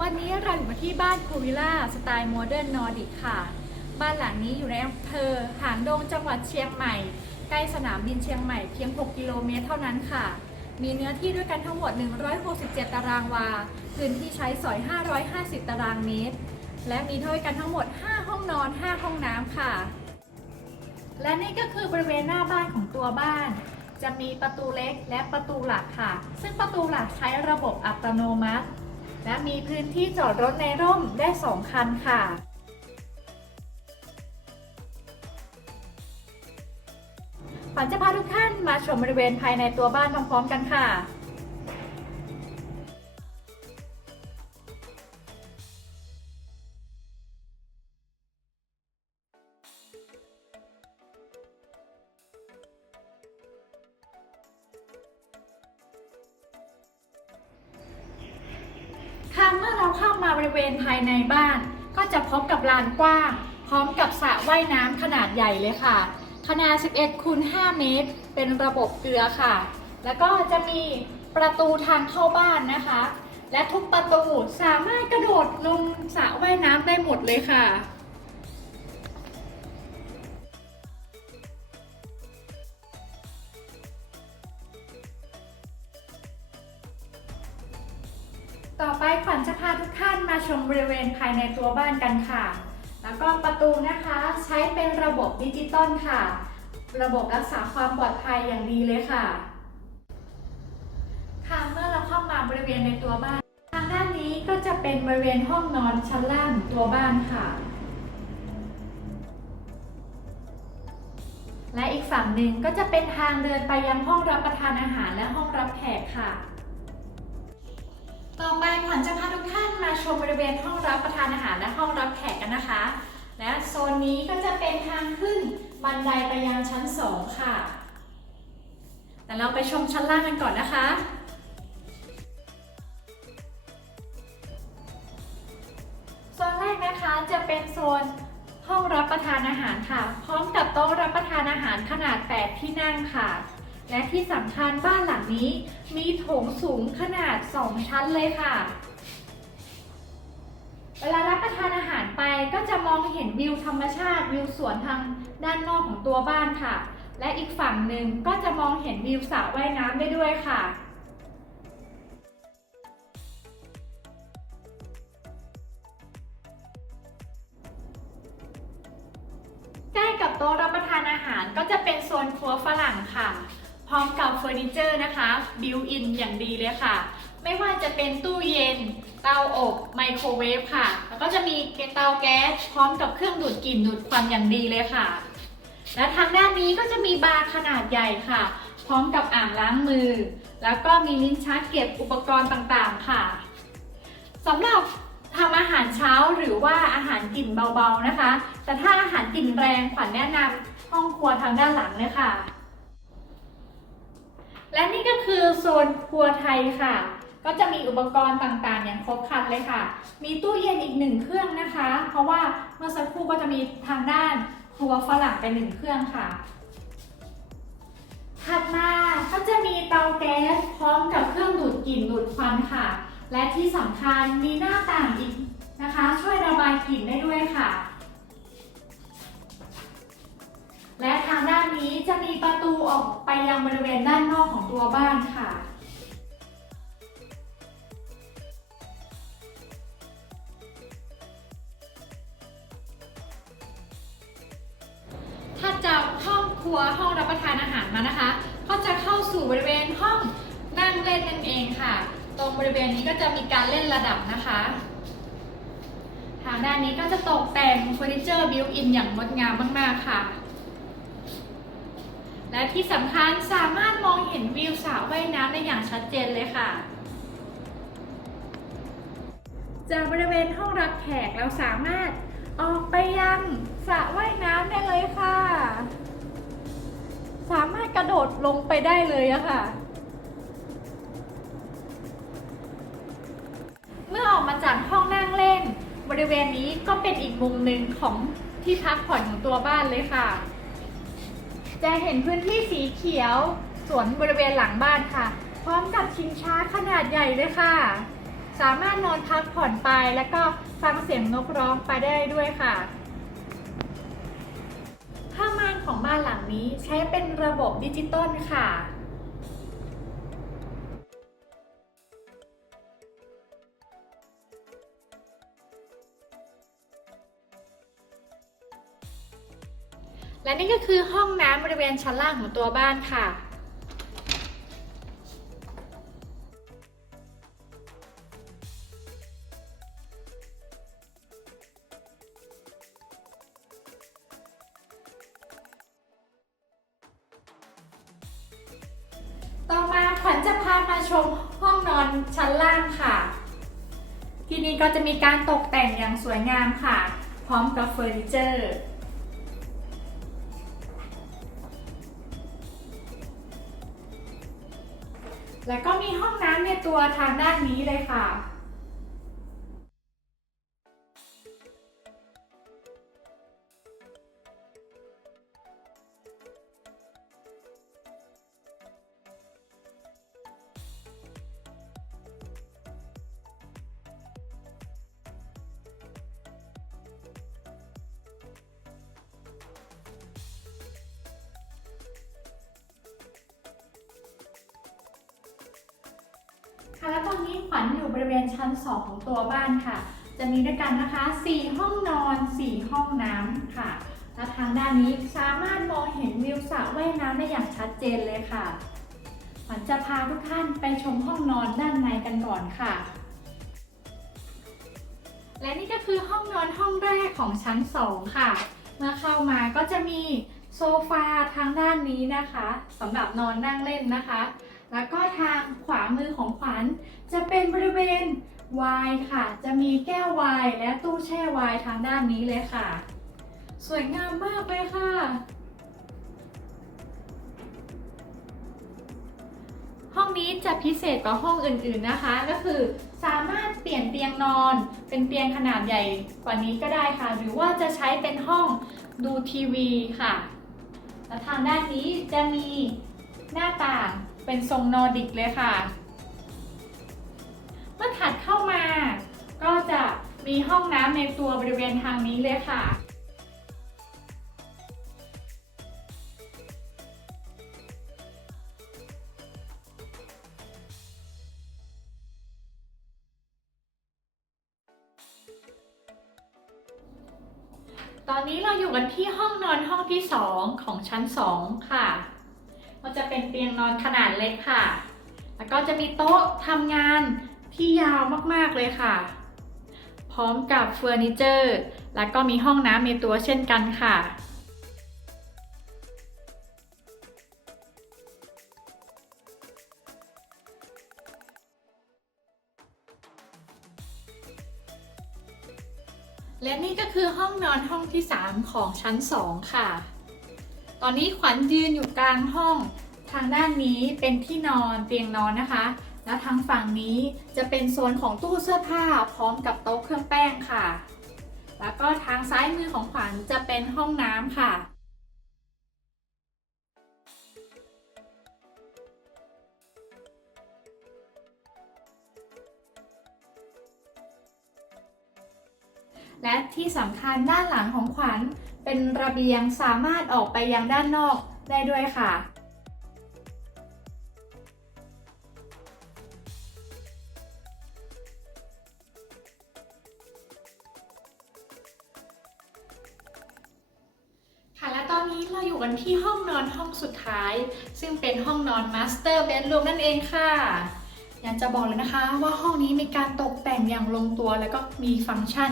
วันนี้เราอยู่มาที่บ้านคูวิล่าสไตล์โมเดิร์นนอร์ดิกค่ะ บ้านหลังนี้อยู่ในอำเภอหางดงจังหวัดเชียงใหม่ ใกล้สนามบินเชียงใหม่เพียง 6 กิโลเมตรเท่านั้นค่ะ มีเนื้อที่ด้วยกันทั้งหมด 167 ตารางวา พื้นที่ใช้สอย 550 ตารางเมตร และมีด้วยกันทั้งหมด 5 ห้องนอน 5 ห้องน้ำค่ะ และนี่ก็คือบริเวณหน้าบ้านของตัวบ้านจะมีประตูเล็กและประตูหลักค่ะ ซึ่งประตูหลักใช้ระบบอัตโนมัติ และมีพื้นที่จอดรถในร่มได้ 2 คันค่ะ ขวัญจะพาทุกท่านมาชมบริเวณภายในตัวบ้านพร้อมๆกันค่ะ มื่อเราเข้ามาบริเวณภายในบ้าน ก็จะพบกับลานกว้าง พร้อมกับสระว่ายน้ำขนาดใหญ่เลยค่ะ ขนาด 11คูณ5เมตร เป็นระบบเกลือค่ะ แล้วก็จะมีประตูทางเข้าบ้านนะคะ และทุกประตูสามารถกระโดดลงสระว่ายน้ำได้หมดเลยค่ะ ขวัญจะพาทุกท่านมาชมบริเวณภายในตัวบ้านกันค่ะ แล้วก็ประตูนะคะใช้เป็นระบบดิจิตอลค่ะ ระบบรักษาความปลอดภัยอย่างดีเลยค่ะ ค่ะเมื่อเราเข้ามาบริเวณในตัวบ้าน ทางด้านนี้ก็จะเป็นบริเวณห้องนอนชั้นล่างตัวบ้านค่ะ และอีกฝั่งหนึ่งก็จะเป็นทางเดินไปยังห้องรับประทานอาหารและห้องรับแขกค่ะ ต่อไปขวัญจะพาทุกท่านมาชมบริเวณห้องรับประทานอาหารและห้องรับแขกกันนะคะ และโซนนี้ก็จะเป็นทางขึ้นบันไดไปยังชั้น 2 ค่ะ แต่เราไปชมชั้นล่างกันก่อนนะคะ โซนแรกนะคะจะเป็นโซนห้องรับประทานอาหารค่ะ พร้อมกับโต๊ะรับประทานอาหารขนาด 8 ที่นั่งค่ะ และที่สำคัญบ้านหลังนี้ มีโถงสูงขนาด 2 ชั้นเลยค่ะ เวลารับประทานอาหารไปก็จะมองเห็นวิวธรรมชาติวิวสวนทางด้านนอกของตัวบ้านค่ะ และอีกฝั่งหนึ่งก็จะมองเห็นวิวสระว่ายน้ำได้ด้วยค่ะใกล้กับโต๊ะรับประทานอาหารก็จะเป็นโซนครัวฝรั่งค่ะ ร้อมกับเฟอร์นิเจอร์นะคะบิวอินอย่างดีเลยค่ะ ไม่ว่าจะเป็นตู้เย็น เตาอบไมโครเวฟค่ะ แล้วก็จะมีเตาแก๊สพร้อมกับเครื่องดูดกลิ่นดูดควันอย่างดีเลยค่ะ และทางด้านนี้ก็จะมีบาร์ขนาดใหญ่ค่ะ พร้อมกับอ่างล้างมือ แล้วก็มีลิ้นชักเก็บอุปกรณ์ต่างๆค่ะสำหรับทำอาหารเช้าหรือว่าอาหารกลิ่นเบาๆนะคะ แต่ถ้าอาหารกลิ่นแรงขวัญแนะนำห้องครัวทางด้านหลังเลยค่ะ และนี่ก็คือโซนครัวไทยค่ะ ก็จะมีอุปกรณ์ต่างๆ อย่างครบครันเลยค่ะ มีตู้เย็นอีกหนึ่งเครื่องนะคะ เพราะว่าเมื่อสักครู่ก็จะมีทางด้านครัวฝรั่งไปหนึ่งเครื่องค่ะ ถัดมาก็จะมีเตาแก๊สพร้อมกับเครื่องดูดกลิ่นดูดควันค่ะ และที่สำคัญมีหน้าต่างอีกนะคะ ช่วยระบายกลิ่นได้ด้วยค่ะ ทางด้านนี้จะมีประตูออกไปยังบริเวณด้านนอกของตัวบ้านค่ะ ถ้าจากห้องครัวห้องรับประทานอาหารมานะคะ ก็จะเข้าสู่บริเวณห้องนั่งเล่นนั่นเองค่ะ ตรงบริเวณนี้ก็จะมีการเล่นระดับนะคะทางด้านนี้ก็จะตกแต่งเฟอร์นิเจอร์บิวอินอย่างงดงามมาก ๆ ค่ะ และที่สำคัญสามารถมองเห็นวิวสระว่ายน้ำได้อย่างชัดเจนเลยค่ะ จากบริเวณห้องรับแขกเราสามารถออกไปยังสระว่ายน้ำได้เลยค่ะ สามารถกระโดดลงไปได้เลยอะค่ะ เมื่อออกมาจากห้องนั่งเล่น บริเวณนี้ก็เป็นอีกมุมหนึ่งของที่พักผ่อนของตัวบ้านเลยค่ะ จะเห็นพื้นที่สีเขียว สวนบริเวณหลังบ้านค่ะ พร้อมกับชิงช้าขนาดใหญ่เลยค่ะ สามารถนอนพักผ่อนไปแล้วก็ฟังเสียงนกร้องไปได้ด้วยค่ะผ้าม่านของบ้านหลังนี้ใช้เป็นระบบดิจิตอลค่ะ และนี่ก็คือห้องน้ำบริเวณชั้นล่างของตัวบ้านค่ะต่อมาขวัญจะพามาชมห้องนอนชั้นล่างค่ะ ที่นี่ก็จะมีการตกแต่งอย่างสวยงามค่ะ พร้อมกับเฟอร์นิเจอร์ แล้วก็มีห้องน้ำในตัวทางด้านนี้เลยค่ะ อนนี้ขวัญอยู่บริเวณชั้น 2 ของตัวบ้านค่ะ จะมีด้วยกันนะคะ 4 ห้องนอน 4 ห้องน้ำค่ะ และทางด้านนี้สามารถมองเห็นวิวสระว่ายน้ำได้อย่างชัดเจนเลยค่ะขวัญจะพาทุกท่านไปชมห้องนอนด้านในกันก่อนค่ะ และนี่ก็คือห้องนอนห้องแรกของชั้น 2 ค่ะ เมื่อเข้ามาก็จะมีโซฟาทางด้านนี้นะคะสำหรับนอนนั่งเล่นนะคะ แล้วก็ทางขวามือของขวัญจะเป็นบริเวณวน์ค่ะ จะมีแก้วไวน์และตู้แช่วน์ทางด้านนี้เลยค่ะ สวยงามมากเลยค่ะ ห้องนี้จะพิเศษกว่าห้องอื่นๆนะคะ ก็คือสามารถเปลี่ยนเตียงนอน เป็นเตียงขนาดใหญ่กว่านี้ก็ได้ค่ะ หรือว่าจะใช้เป็นห้องดูทีวีค่ะ และทางด้านนี้จะมีหน้าต่าง เป็นทรงนอร์ดิกเลยค่ะ เมื่อถัดเข้ามา ก็จะมีห้องน้ำในตัวบริเวณทางนี้เลยค่ะตอนนี้เราอยู่กันที่ห้องนอนห้องที่ 2 ของชั้น 2 ค่ะ ก็จะเป็นเตียงนอนขนาดเล็กค่ะ แล้วก็จะมีโต๊ะทำงานที่ยาวมากๆเลยค่ะ พร้อมกับเฟอร์นิเจอร์ แล้วก็มีห้องน้ำในตัวเช่นกันค่ะและนี่ก็คือห้องนอนห้องที่ 3 ของชั้น 2 ค่ะ ตอนนี้ขวัญยืนอยู่กลางห้อง ทางด้านนี้เป็นที่นอนเตียงนอนนะคะ แล้วทางฝั่งนี้จะเป็นโซนของตู้เสื้อผ้าพร้อมกับโต๊ะเครื่องแป้งค่ะ แล้วก็ทางซ้ายมือของขวัญจะเป็นห้องน้ำค่ะและที่สำคัญด้านหลังของขวัญเป็นระเบียงสามารถออกไปยังด้านนอกได้ด้วยค่ะค่ะ นี้เราอยู่กันที่ห้องนอนห้องสุดท้าย ซึ่งเป็นห้องนอนมาสเตอร์เบดรูมนั่นเองค่ะ อยากจะบอกเลยนะคะว่าห้องนี้มีการตกแต่งอย่างลงตัวแล้วก็มีฟังก์ชัน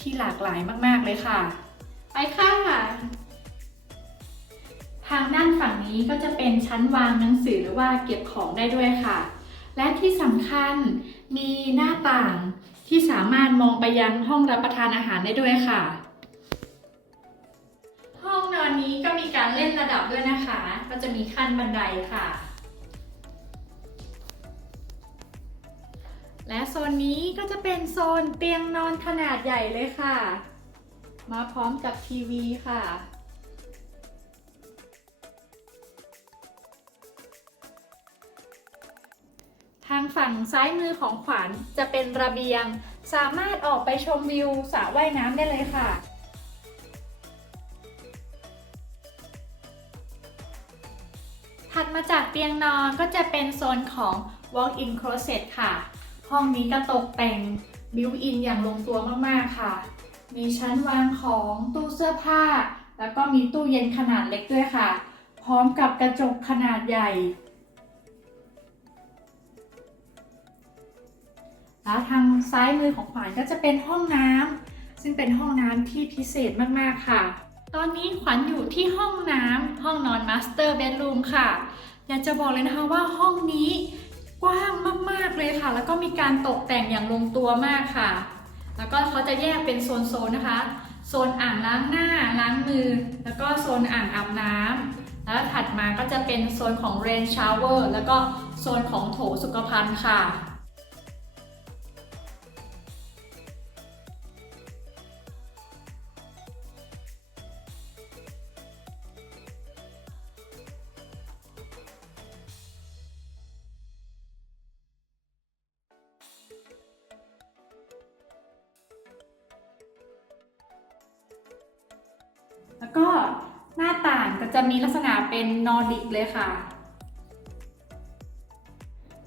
ที่หลากหลายมากๆเลยค่ะ ไปค่ะ ทางด้านฝั่งนี้ก็จะเป็นชั้นวางหนังสือหรือว่าเก็บของได้ด้วยค่ะ และที่สำคัญมีหน้าต่างที่สามารถมองไปยังห้องรับประทานอาหารได้ด้วยค่ะ นี้ก็มีการเล่นระดับด้วยนะคะ ก็จะมีขั้นบันไดค่ะ และโซนนี้ก็จะเป็นโซนเตียงนอนขนาดใหญ่เลยค่ะ มาพร้อมกับทีวีค่ะทางฝั่งซ้ายมือของขวัญจะเป็นระเบียง สามารถออกไปชมวิวสระว่ายน้ำได้เลยค่ะ มาจากเตียงนอนก็จะเป็นโซนของ walk-in closet ค่ะ ห้องนี้ก็ตกแต่งบิวอินอย่างลงตัวมากๆค่ะ มีชั้นวางของตู้เสื้อผ้า แล้วก็มีตู้เย็นขนาดเล็กด้วยค่ะ พร้อมกับกระจกขนาดใหญ่ แล้วทางซ้ายมือของขวานก็จะเป็นห้องน้ำซึ่งเป็นห้องน้ำที่พิเศษมากๆค่ะ ตอนนี้ขวัญอยู่ที่ห้องน้ำห้องนอนมาสเตอร์เบดรูมค่ะ อยากจะบอกเลยนะคะว่าห้องนี้กว้างมากๆเลยค่ะ แล้วก็มีการตกแต่งอย่างลงตัวมากค่ะ แล้วก็เขาจะแยกเป็นโซนๆนะคะ โซนอ่างล้างหน้าล้างมือ แล้วก็โซนอ่างอาบน้ำแล้วถัดมาก็จะเป็นโซนของ rain shower แล้วก็โซนของโถสุขภัณฑ์ค่ะ จะมีลักษณะเป็นนอร์ดิกเลยค่ะ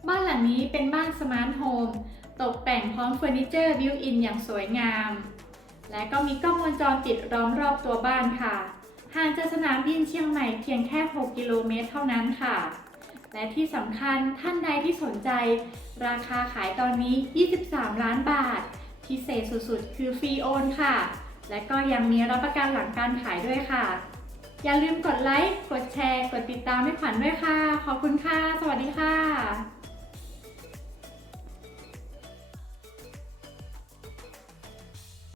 บ้านหลังนี้เป็นบ้านสมาร์ทโฮมตกแต่งพร้อมเฟอร์นิเจอร์บิวอินอย่างสวยงาม และก็มีกล้องวงจรปิดล้อมรอบตัวบ้านค่ะ ห่างจากสนามบินเชียงใหม่เพียงแค่ 6 กิโลเมตรเท่านั้นค่ะ และที่สำคัญท่านใดที่สนใจ ราคาขายตอนนี้ 23 ล้านบาท พิเศษสุดๆ คือฟรีโอนค่ะ และก็ยังมีรับประกันหลังการขายด้วยค่ะ อย่าลืมกดไลค์ กดแชร์ กดติดตามให้ขวัญด้วยค่ะ ขอบคุณค่ะ สวัสดีค่ะ